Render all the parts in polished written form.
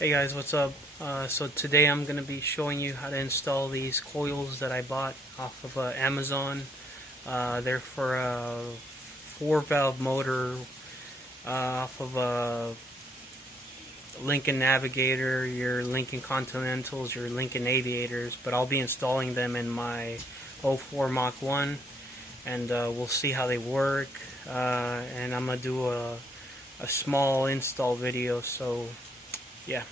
Hey guys, what's up? So today I'm going to be showing you how to install these coils that I bought off of Amazon. They're for a 4-valve motor off of a Lincoln Navigator, your Lincoln Continentals, your Lincoln Aviators, but I'll be installing them in my 04 Mach 1 and we'll see how they work, and I'm going to do a small install video, so yeah.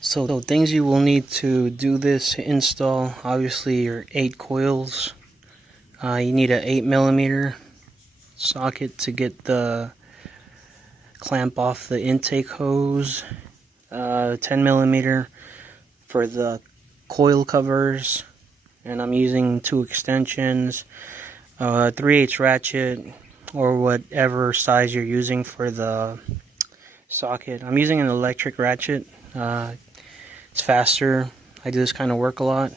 So things you will need to do this install, obviously your 8 coils. You need an 8mm socket to get the clamp off the intake hose, 10mm for the coil covers, and I'm using 2 extensions, 3/8 ratchet or whatever size you're using for the socket. I'm using an electric ratchet. It's faster. I do this kind of work a lot,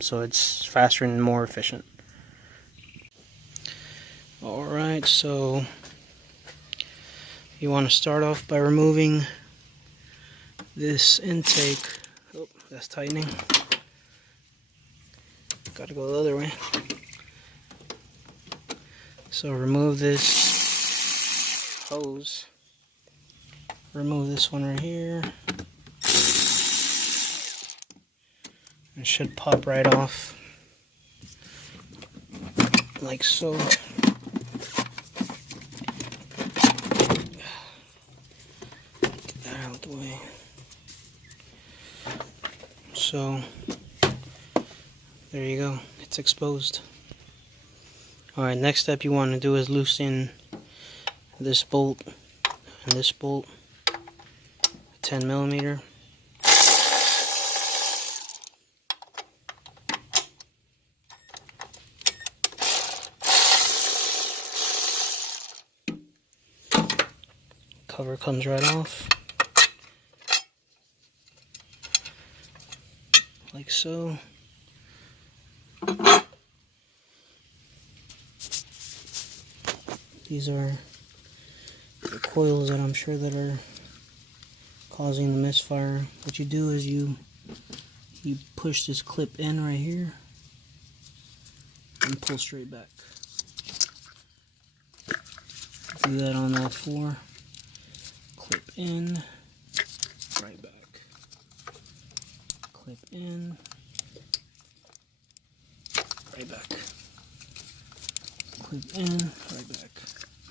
so it's faster and more efficient. Alright, so you want to start off by removing this intake. Oh, that's tightening. Gotta go the other way. So remove this hose. Remove this one right here. It should pop right off, like so. Get that out of the way. So, there you go. It's exposed. Alright, next step you want to do is loosen this bolt and this bolt, 10mm. Cover comes right off, like so. These are the coils that I'm sure that are causing the misfire. What you do is you push this clip in right here and pull straight back. Do that on all 4. Clip in, right back. Clip in, right back. Clip in, right back.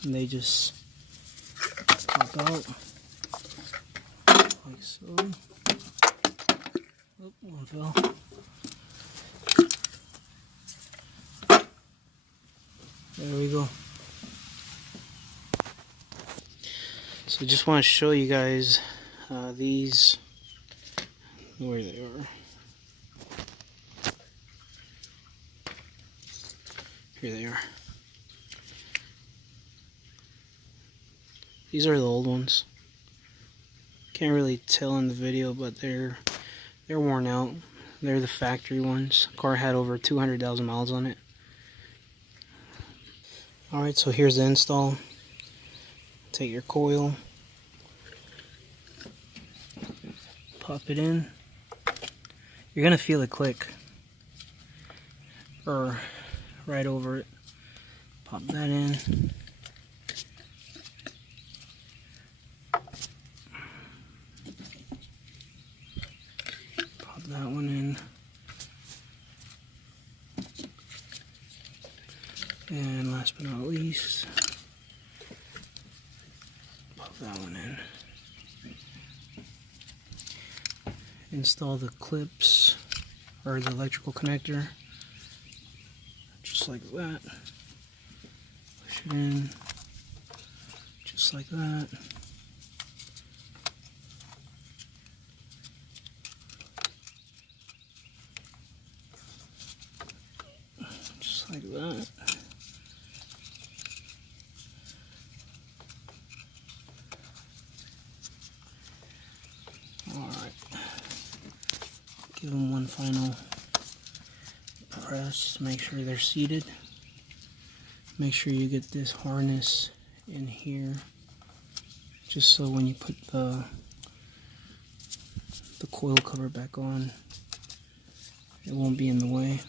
And they just pop out, like so. Oh, one fell. There we go. So just want to show you guys these, where they are. Here they are. These are the old ones. Can't really tell in the video, but they're worn out. They're the factory ones. Car had over 200,000 miles on it. Alright, so here's the install. Take your coil, pop it in. You're gonna feel it click, or right over it. Pop that in. Pop that one in. And last but not least, that one in. Install the clips or the electrical connector, just like that. Push it in, just like that. Just like that. Give them one final press to make sure they're seated. Make sure you get this harness in here, just so when you put the coil cover back on. It won't be in the way.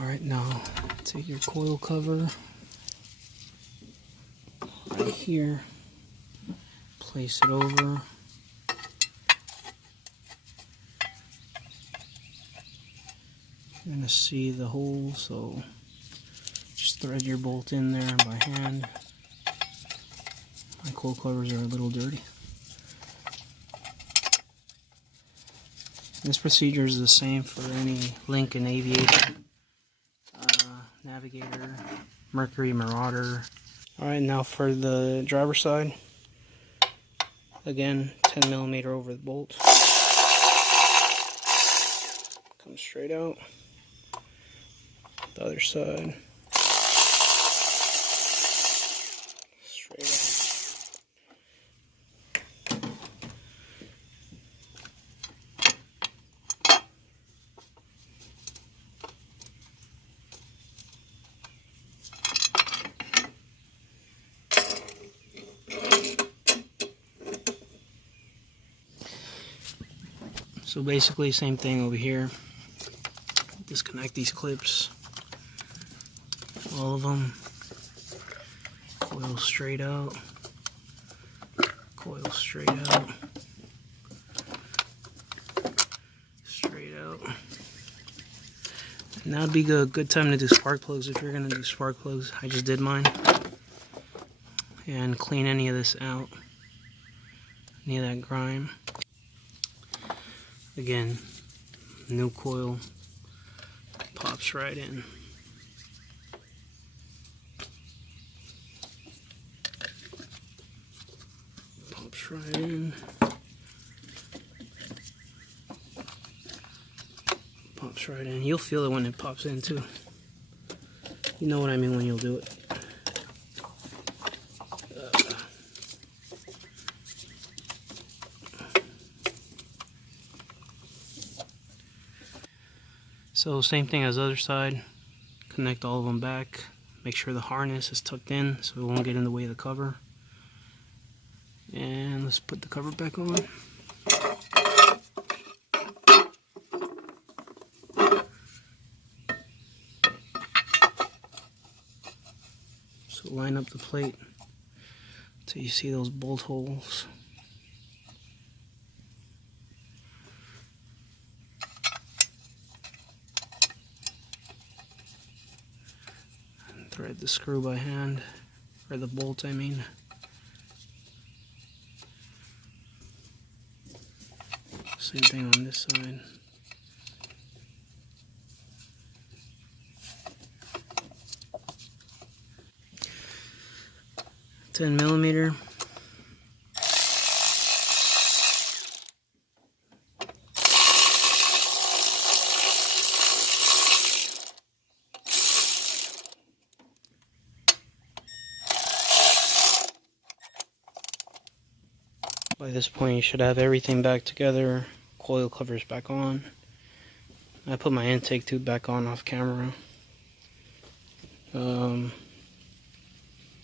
Alright, now take your coil cover right here, place it over. You're going to see the hole, so just thread your bolt in there by hand. My coil covers are a little dirty. This procedure is the same for any Lincoln Aviator, Navigator, Mercury, Marauder. Alright, now for the driver's side. Again, 10mm over the bolt. Comes straight out. The other side. Straight out. So basically, same thing over here. Disconnect these clips, all of them. Coil straight out. Coil straight out. Straight out. Now would be a good time to do spark plugs if you're gonna do spark plugs. I just did mine. And clean any of this out. Any of that grime. Again, new coil pops right in. Pops right in. Pops right in. You'll feel it when it pops in too. You know what I mean when you'll do it. So same thing as the other side, connect all of them back, make sure the harness is tucked in so it won't get in the way of the cover. And let's put the cover back on. So line up the plate until you see those bolt holes. Thread the screw by hand, or the bolt I mean. Same thing on this side. $10mm. By this point you should have everything back together, coil covers back on. I put my intake tube back on off camera.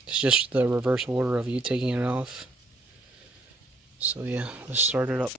It's just the reverse order of you taking it off. So yeah, let's start it up.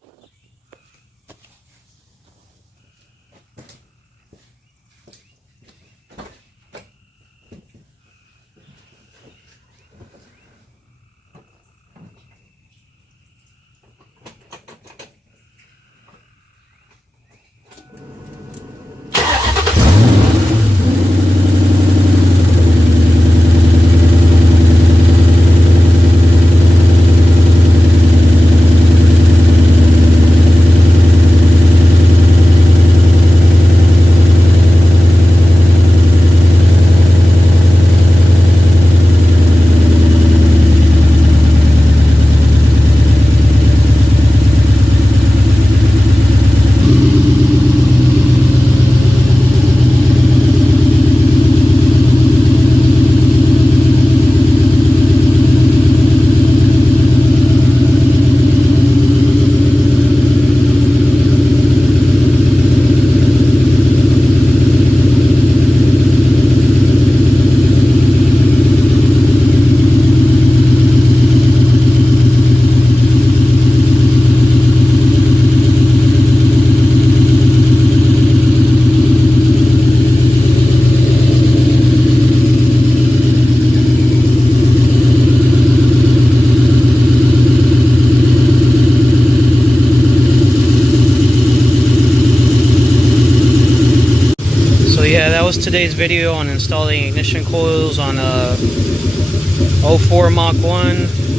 that was today's video on installing ignition coils on a 04 Mach 1.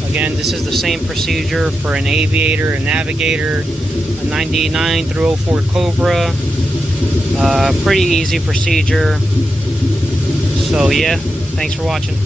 Again, this is the same procedure for an Aviator, a Navigator, a 99 through 04 Cobra. Pretty easy procedure. So yeah, thanks for watching.